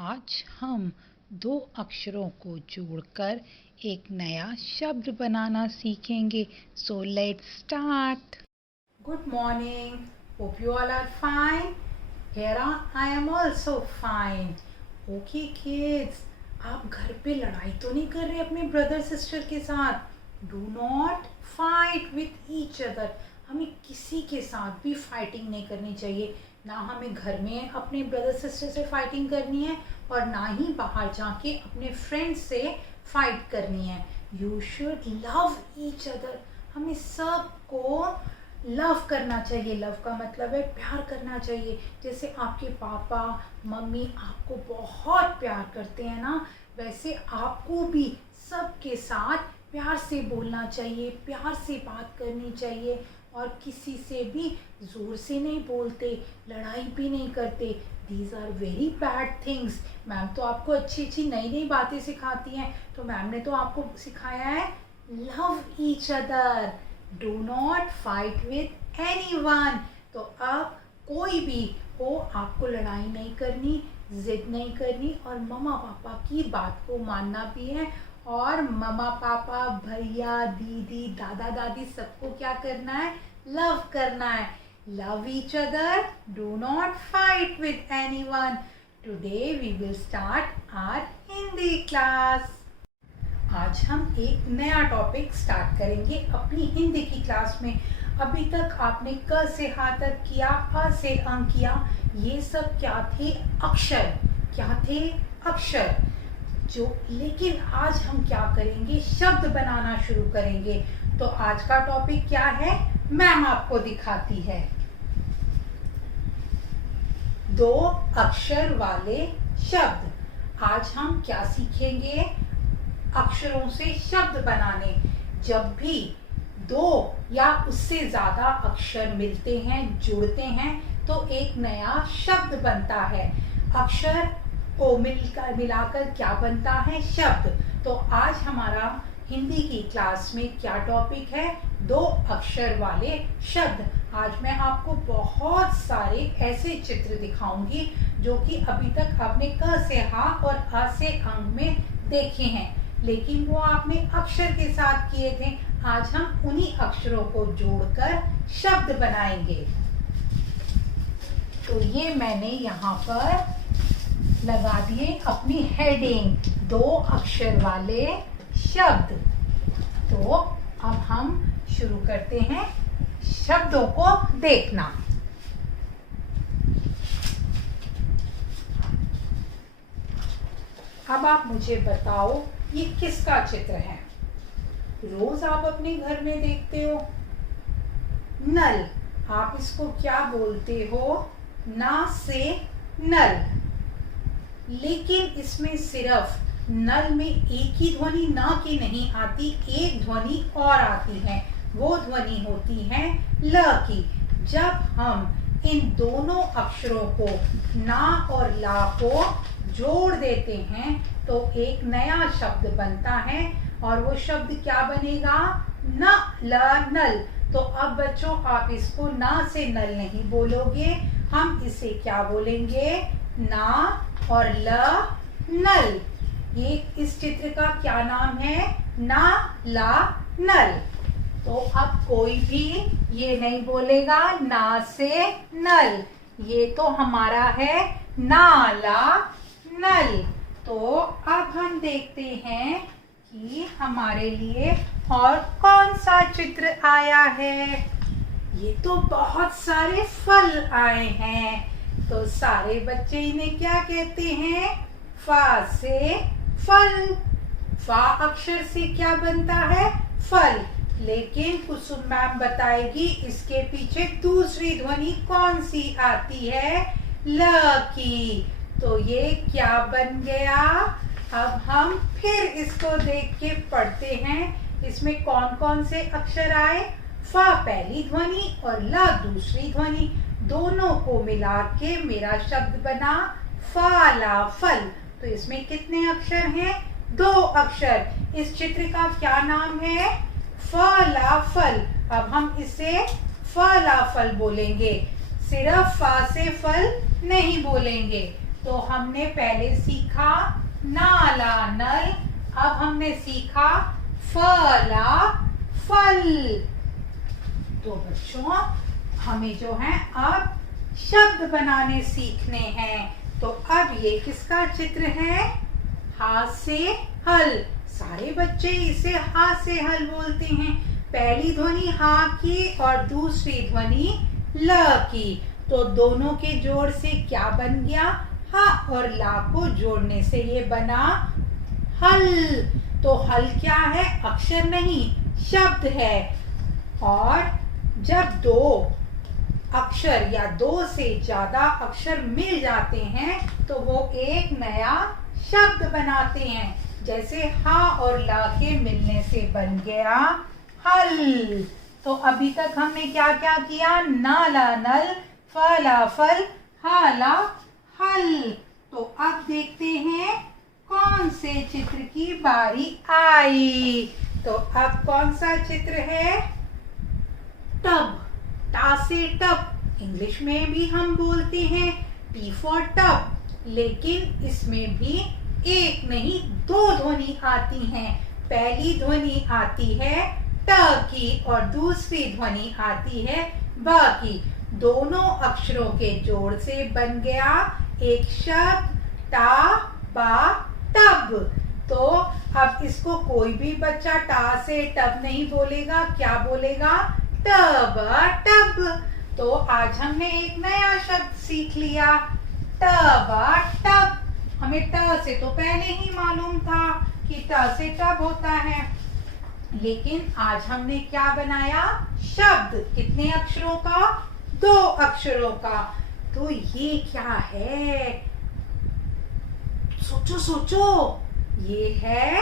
आज हम दो अक्षरों को जोड़कर एक नया शब्द बनाना सीखेंगे. So let's start. Good morning. Hope you all are fine. Here I am also fine. Okay kids, आप घर पे लड़ाई तो नहीं कर रहे अपने ब्रदर सिस्टर के साथ. Do not fight with each other. हमें किसी के साथ भी फाइटिंग नहीं करनी चाहिए. ना हमें घर में अपने ब्रदर सिस्टर से फाइटिंग करनी है और ना ही बाहर जाके अपने फ्रेंड्स से फाइट करनी है. You should love each other. हमें सबको लव करना चाहिए. लव का मतलब है प्यार करना चाहिए. जैसे आपके पापा मम्मी आपको बहुत प्यार करते हैं ना, वैसे आपको भी सबके साथ प्यार से बोलना चाहिए, प्यार से बात करनी चाहिए और किसी से भी ज़ोर से नहीं बोलते, लड़ाई भी नहीं करते. These are very bad things. Ma'am तो आपको अच्छी अच्छी नई नई बातें सिखाती हैं, तो मैम ने तो आपको सिखाया है love each other. Do not fight with anyone. तो अब कोई भी हो, आपको लड़ाई नहीं करनी, जिद नहीं करनी और मम्मा पापा की बात को मानना भी है. और मम्मा पापा भैया दीदी दादा दादी सबको क्या करना है? लव करना है. Love each other. Do not fight with anyone. Today we will start our Hindi class. आज हम एक नया टॉपिक स्टार्ट करेंगे अपनी हिंदी की क्लास में. अभी तक आपने क से ह तक किया, अ से अं किया. ये सब क्या थे? अक्षर. क्या थे? अक्षर. लेकिन आज हम क्या करेंगे? शब्द बनाना शुरू करेंगे. तो आज का टॉपिक क्या है? मैम आपको दिखाती है. दो अक्षर वाले शब्द. आज हम क्या सीखेंगे? अक्षरों से शब्द बनाने. जब भी दो या उससे ज्यादा अक्षर मिलते हैं, जुड़ते हैं, तो एक नया शब्द बनता है. अक्षर को मिलाकर क्या बनता है? शब्द. तो आज हमारा हिंदी की क्लास में क्या टॉपिक है? दो अक्षर वाले शब्द. आज मैं आपको बहुत सारे ऐसे चित्र दिखाऊंगी जो कि अभी तक आपने क से ह और अ से अंग में देखे हैं, लेकिन वो आपने अक्षर के साथ किए थे. आज हम उन्हीं अक्षरों को जोड़कर शब्द बनाएंगे. तो ये मैंने यहाँ पर लगा दिए अपनी हेडिंग, दो अक्षर वाले शब्द. तो अब हम शुरू करते हैं शब्दों को देखना. अब आप मुझे बताओ ये किसका चित्र है? रोज आप अपने घर में देखते हो नल. आप इसको क्या बोलते हो? ना से नल. लेकिन इसमें सिर्फ नल में एक ही ध्वनि ना की नहीं आती, एक ध्वनि और आती है. वो ध्वनि होती है ल की. जब हम इन दोनों अक्षरों को ना और ला को जोड़ देते हैं तो एक नया शब्द बनता है. और वो शब्द क्या बनेगा? न ल नल. तो अब बच्चों आप इसको ना से नल नहीं बोलोगे, हम इसे क्या बोलेंगे? ना और ल नल. ये इस चित्र का क्या नाम है? ना ला नल. तो अब कोई भी ये नहीं बोलेगा ना से नल. ये तो हमारा है नाला नल. तो अब हम देखते हैं कि हमारे लिए और कौन सा चित्र आया है. ये तो बहुत सारे फल आए हैं. तो सारे बच्चे इन्हें क्या कहते हैं? फा से फल. फा अक्षर से क्या बनता है? फल. लेकिन कुसुम मैम बताएगी इसके पीछे दूसरी ध्वनि कौन सी आती है? ल की. तो ये क्या बन गया? अब हम फिर इसको देख के पढ़ते हैं. इसमें कौन कौन से अक्षर आए? फा पहली ध्वनि और ल दूसरी ध्वनि. दोनों को मिला के मेरा शब्द बना फाला फल. तो इसमें कितने अक्षर हैं? दो अक्षर. इस चित्र का क्या नाम है? फला फल. अब हम इसे फला फल बोलेंगे, सिर्फ फा से फल नहीं बोलेंगे. तो हमने पहले सीखा नाला नल, अब हमने सीखा फला फल। तो बच्चों हमें जो है अब शब्द बनाने सीखने हैं। तो अब ये किसका चित्र है? हा से हल। सारे बच्चे इसे हा से हल बोलते हैं। पहली ध्वनि हा की और दूसरी ध्वनि ल की। तो दोनों के जोड़ से क्या बन गया? हा और ला को जोड़ने से ये बना हल। तो हल क्या है? अक्षर नहीं, शब्द है। और जब दो अक्षर या दो से ज्यादा अक्षर मिल जाते हैं तो वो एक नया शब्द बनाते हैं। जैसे हा और ला के मिलने से बन गया हल। तो अभी तक हमने क्या क्या किया? नाला नल, फला फल, हाला हल। तो अब देखते हैं कौन से चित्र की बारी आई। तो अब कौन सा चित्र है? टब। टा से टब। इंग्लिश में भी हम बोलते हैं टी फॉर टब, लेकिन इसमें भी एक नहीं दो ध्वनि आती हैं। पहली ध्वनि आती है ट की और दूसरी ध्वनि आती है ब की। दोनों अक्षरों के जोड़ से बन गया एक शब्द टा बा टब। तो अब इसको कोई भी बच्चा टा से टब नहीं बोलेगा, क्या बोलेगा? Tub tub. तो आज हमने एक नया शब्द सीख लिया, टब टब। हमें ट से तो पहले ही मालूम था कि ट से टब होता है, लेकिन आज हमने क्या बनाया? शब्द। कितने अक्षरों का? 2 अक्षरों का। तो ये क्या है? सोचो सोचो, ये है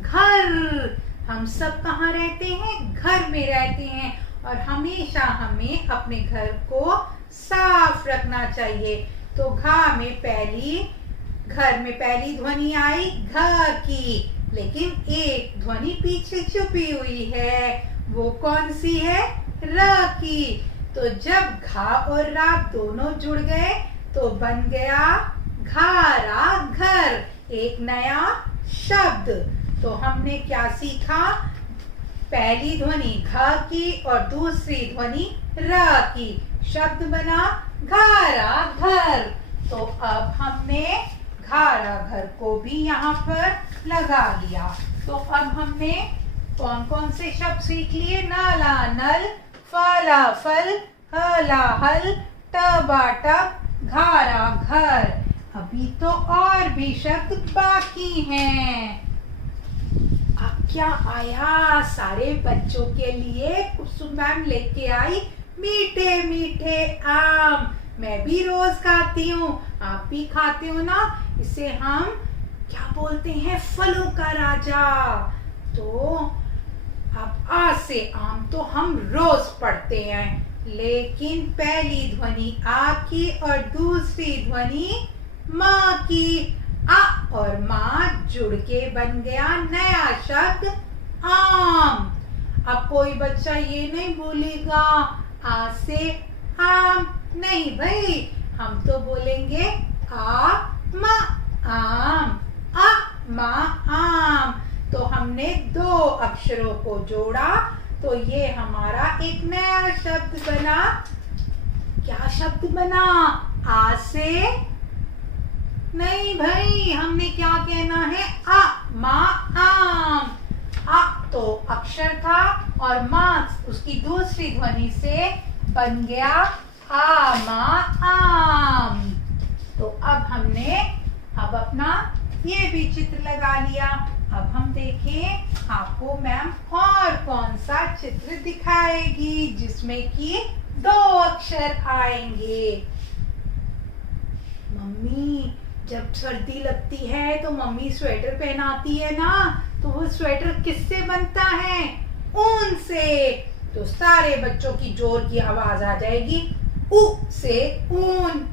घर। हम सब कहाँ रहते हैं? घर में रहते हैं। और हमेशा हमें अपने घर को साफ रखना चाहिए। तो घर में पहली ध्वनि आई घ की, लेकिन एक ध्वनि पीछे छुपी हुई है। वो कौन सी है? र की। तो जब घा और रा दोनों जुड़ गए तो बन गया घारा घर, एक नया शब्द। तो हमने क्या सीखा? पहली ध्वनि घ की और दूसरी ध्वनि र की, शब्द बना घारा घर। तो अब हमने घारा घर को भी यहाँ पर लगा लिया। तो अब हमने कौन कौन से शब्द सीख लिए? नाला नल, फला फल, हला हल, टबा टब, घारा घर। अभी तो और भी शब्द बाकी हैं। अब क्या आया? सारे बच्चों के लिए कुसुम मैम लेके आई मीठे मीठे आम। मैं भी रोज खाती हूँ, आप भी खाते हो ना? इसे हम क्या बोलते हैं? फलों का राजा। तो अब आज से आम तो हम रोज पढ़ते हैं, लेकिन पहली ध्वनि आ की और दूसरी ध्वनि माँ की। आ और माँ जुड़ के बन गया नया शब्द आम। अब कोई बच्चा ये नहीं बोलेगा आ से आम, नहीं भाई, हम तो बोलेंगे आ मा आम, आ मा आम। तो हमने 2 अक्षरों को जोड़ा तो ये हमारा एक नया शब्द बना। क्या शब्द बना? आ से नहीं भाई, हमने क्या कहना है? आ मा आम। आ तो अक्षर था और मा उसकी दूसरी ध्वनि से बन गया आ मा आम। तो अब हमने अपना ये भी चित्र लगा लिया। अब हम देखें आपको मैम और कौन सा चित्र दिखाएगी जिसमें कि 2 अक्षर आएंगे। मम्मी, जब सर्दी लगती है तो मम्मी स्वेटर पहनाती है ना, तो वो स्वेटर किससे बनता है? ऊन से। तो सारे बच्चों की जोर की आवाज आ जाएगी, ऊ से ऊन।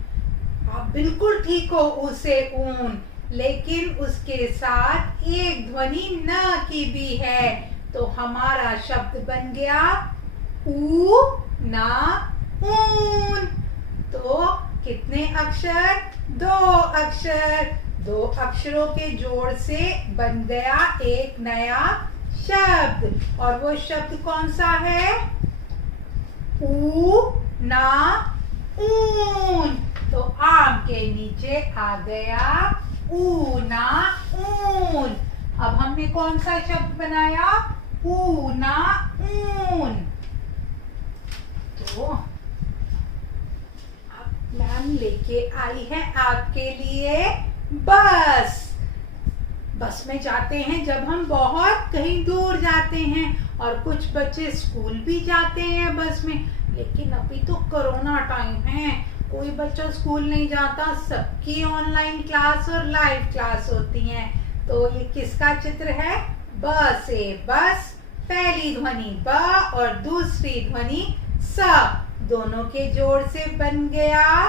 आप बिल्कुल ठीक हो, ऊ से ऊन, लेकिन उसके साथ एक ध्वनि न की भी है। तो हमारा शब्द बन गया ऊ ना ऊन। तो कितने अक्षर? दो अक्षर, दो अक्षरों के जोड़ से बन गया एक नया शब्द। और वो शब्द कौन सा है? ऊ ना ऊन। तो आम के नीचे आ गया ऊ ना ऊन। अब हमने कौन सा शब्द बनाया? ऊ ना ऊन। तो अब मैम लेके आई है आपके लिए बस। बस में जाते हैं जब हम बहुत कहीं दूर जाते हैं, और कुछ बच्चे स्कूल भी जाते हैं बस में। लेकिन अभी तो कोरोना टाइम है, कोई बच्चा स्कूल नहीं जाता, सबकी ऑनलाइन क्लास और लाइव क्लास होती हैं। तो ये किसका चित्र है? ब से बस। पहली ध्वनि ब और दूसरी ध्वनि स, दोनों के जोड़ से बन गया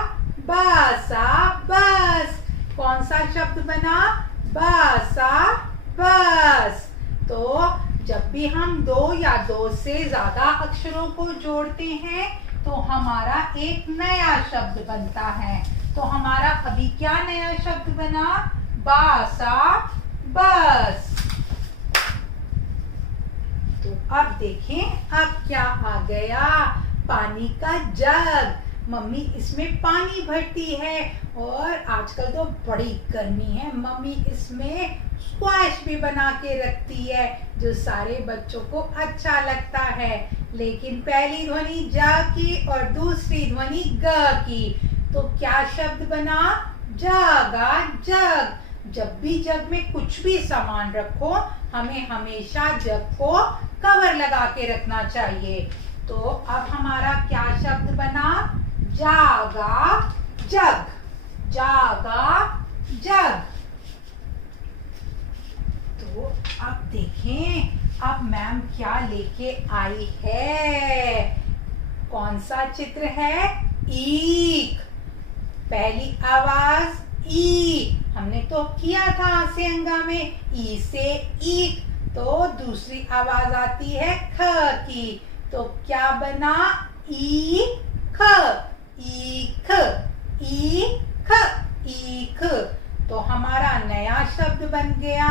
बासा बस। कौन सा शब्द बना? बासा बस। तो जब भी हम दो या दो से ज्यादा अक्षरों को जोड़ते हैं तो हमारा एक नया शब्द बनता है। तो हमारा अभी क्या नया शब्द बना? बासा बस। तो अब देखें अब क्या आ गया? पानी का जग। मम्मी इसमें पानी भरती है, और आजकल तो बड़ी गर्मी है, मम्मी इसमें स्क्वैश भी बना के रखती है जो सारे बच्चों को अच्छा लगता है। लेकिन पहली ध्वनि ज की और दूसरी ध्वनि ग की, तो क्या शब्द बना? जगा जग। जब भी जग में कुछ भी सामान रखो, हमें हमेशा जग को कवर लगा के रखना चाहिए। तो अब हमारा क्या शब्द बना? जागा जग। जागा जग। तो अब देखें अब मैम क्या लेके आई है। कौन सा चित्र है? ईख। पहली आवाज ई, हमने तो किया था आसेंगा में, ई से ईख। तो दूसरी आवाज आती है ख की, तो क्या बना? ईख। ईख ईख ईख। तो हमारा नया शब्द बन गया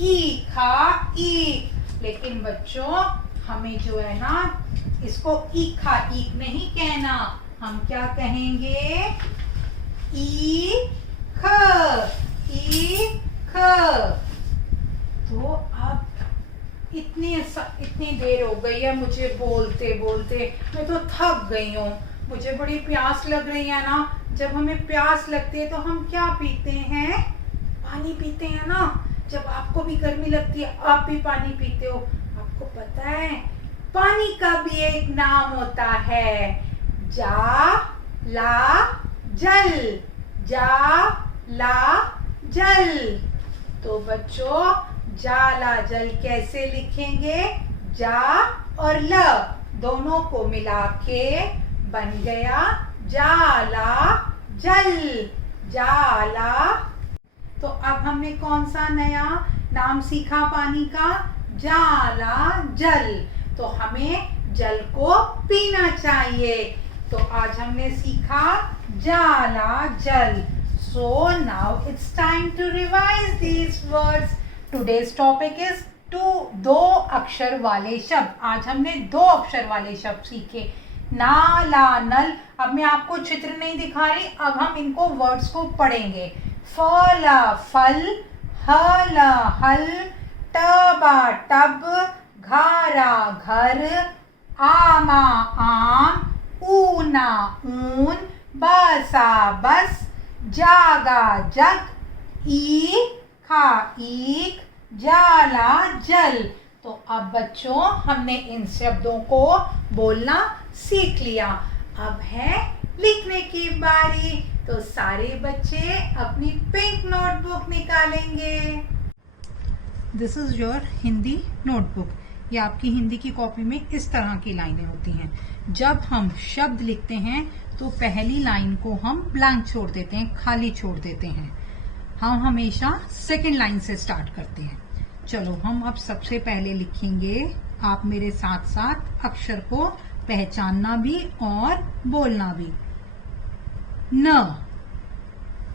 ईखा ईख। लेकिन बच्चों हमें जो है ना, इसको ईखा ईख नहीं कहना, हम क्या कहेंगे? ईख ईख। तो अब इतनी देर हो गई है मुझे बोलते बोलते, मैं तो थक गई हूँ। मुझे बड़ी प्यास लग रही है ना। जब हमें प्यास लगती है तो हम क्या पीते हैं? पानी पीते हैं ना। जब आपको भी गर्मी लगती है आप भी पानी पीते हो। आपको पता है पानी का भी एक नाम होता है, जा ला जल। जा ला जल। तो बच्चों जाला जल कैसे लिखेंगे? जा और ल दोनों को मिला के बन गया जाला जल। जाला। तो अब हमने कौन सा नया नाम सीखा पानी का? जाला जल। तो हमें जल को पीना चाहिए। तो आज हमने सीखा जाला जल। So now it's time to revise these words. Today's topic is दो अक्षर वाले शब्द। आज हमने दो अक्षर वाले शब्द सीखे, ना ला नल। अब मैं आपको चित्र नहीं दिखा रही, अब हम इनको वर्ड्स को पढ़ेंगे। फला फल, हला हल, टबा टब, घारा घर, आमा आम, ऊना ऊन, बसा बस, जागा जग, ईखा ईख, जाला जल। तो अब बच्चों हमने इन शब्दों को बोलना सीख लिया। अब है लिखने की बारी। तो सारे बच्चे अपनी पिंक नोटबुक निकालेंगे। This is your Hindi notebook. ये आपकी हिंदी की कॉपी में इस तरह की लाइनें होती हैं। जब हम शब्द लिखते हैं तो पहली लाइन को हम ब्लैंक छोड़ देते हैं, खाली छोड़ देते हैं। हम हमेशा सेकंड लाइन से स्टार्ट करते हैं। चलो हम अब सबसे पहले लिखेंगे, आप मेरे साथ साथ अक्षर को पहचानना भी और बोलना भी। न,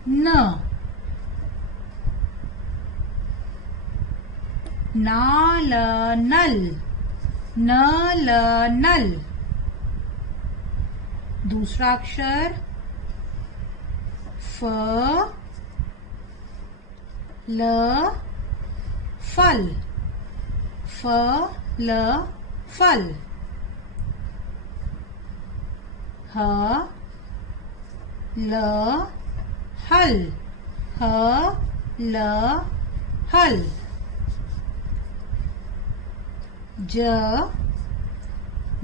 न, नाल नल, नल नल। दूसरा अक्षर फ ल फल, फ ल फल। ह ल हल, ह ल हल। ज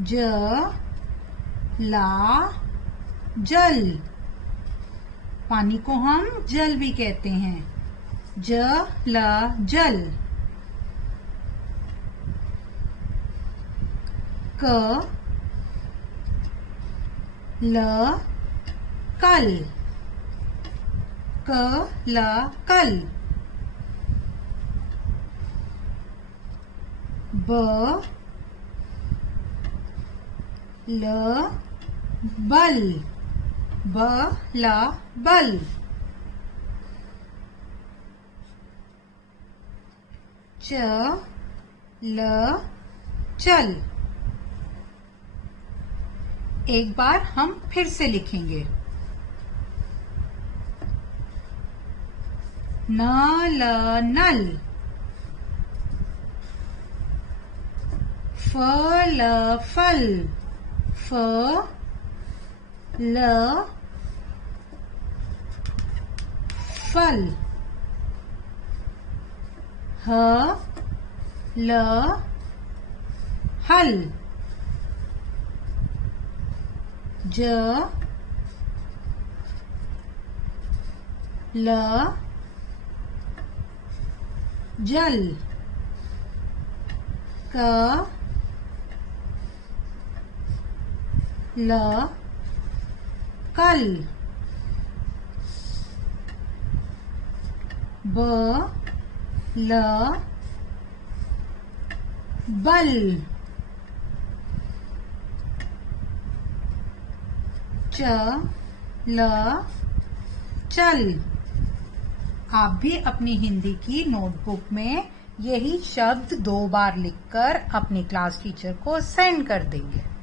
ज ला जल, पानी को हम जल भी कहते हैं। ज ल जल। क ल कल, क ल कल। ब ल बल, ब ल बल। च ल चल। एक बार हम फिर से लिखेंगे। न ल नल, फ ल फल, फ ल फल। ह ल हल। ज ल जल। क ल कल। ब ल बल। च ल चल। आप भी अपनी हिंदी की नोटबुक में यही शब्द 2 बार लिखकर अपनी क्लास टीचर को सेंड कर देंगे।